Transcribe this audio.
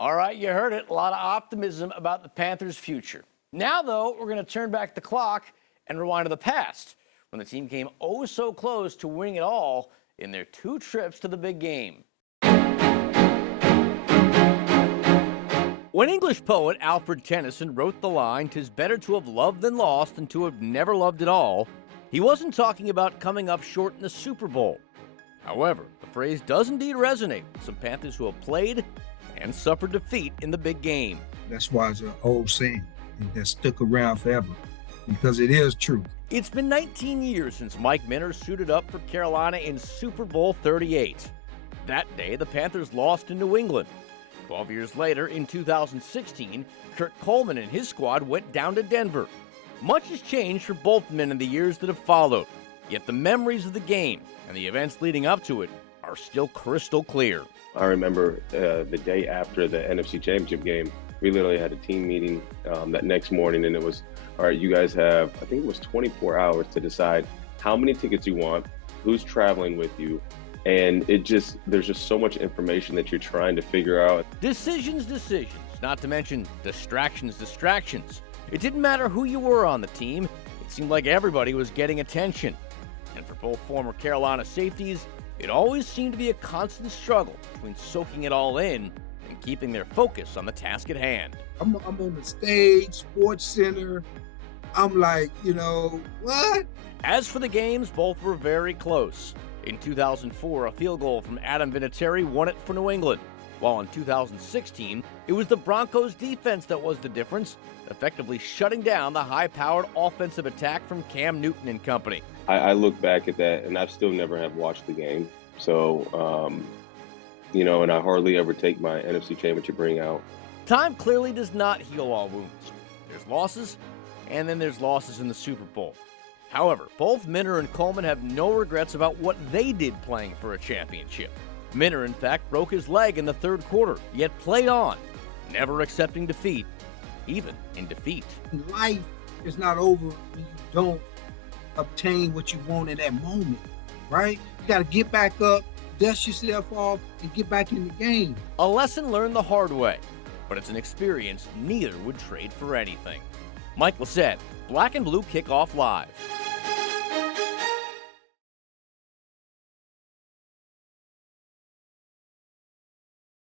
All right, you heard it. A lot of optimism about the Panthers' future. Now, though, we're going to turn back the clock and rewind to the past, when the team came oh so close to winning it all in their 2 trips to the big game. When English poet Alfred Tennyson wrote the line, "'Tis better to have loved than lost than to have never loved at all," he wasn't talking about coming up short in the Super Bowl. However, the phrase does indeed resonate with some Panthers who have played and suffered defeat in the big game. That's why it's an old saying that stuck around forever, because it is true. It's been 19 years since Mike Minter suited up for Carolina in Super Bowl 38. That day, the Panthers lost to New England. 12 years later, in 2016, Kurt Coleman and his squad went down to Denver. Much has changed for both men in the years that have followed, yet the memories of the game and the events leading up to it are still crystal clear. I remember the day after the NFC Championship game, we literally had a team meeting that next morning, and it was, all right, you guys have, I think it was 24 hours to decide how many tickets you want, who's traveling with you, and there's just so much information that you're trying to figure out. Decisions, not to mention distractions. It didn't matter who you were on the team, it seemed like everybody was getting attention. And for both former Carolina safeties, it always seemed to be a constant struggle between soaking it all in and keeping their focus on the task at hand. I'm on the stage, Sports Center. I'm like, what? As for the games, both were very close. In 2004, a field goal from Adam Vinatieri won it for New England, while in 2016, it was the Broncos' defense that was the difference, effectively shutting down the high-powered offensive attack from Cam Newton and company. I look back at that, and I still never have watched the game. So, and I hardly ever take my NFC Championship ring out. Time clearly does not heal all wounds. There's losses, and then there's losses in the Super Bowl. However, both Minter and Coleman have no regrets about what they did playing for a championship. Minter, in fact, broke his leg in the 3rd quarter, yet played on, never accepting defeat, even in defeat. Life is not over when you don't obtain what you want in that moment, right? You got to get back up, dust yourself off, and get back in the game. A lesson learned the hard way, but it's an experience neither would trade for anything. Mike Lissette, Black and Blue Kickoff Live.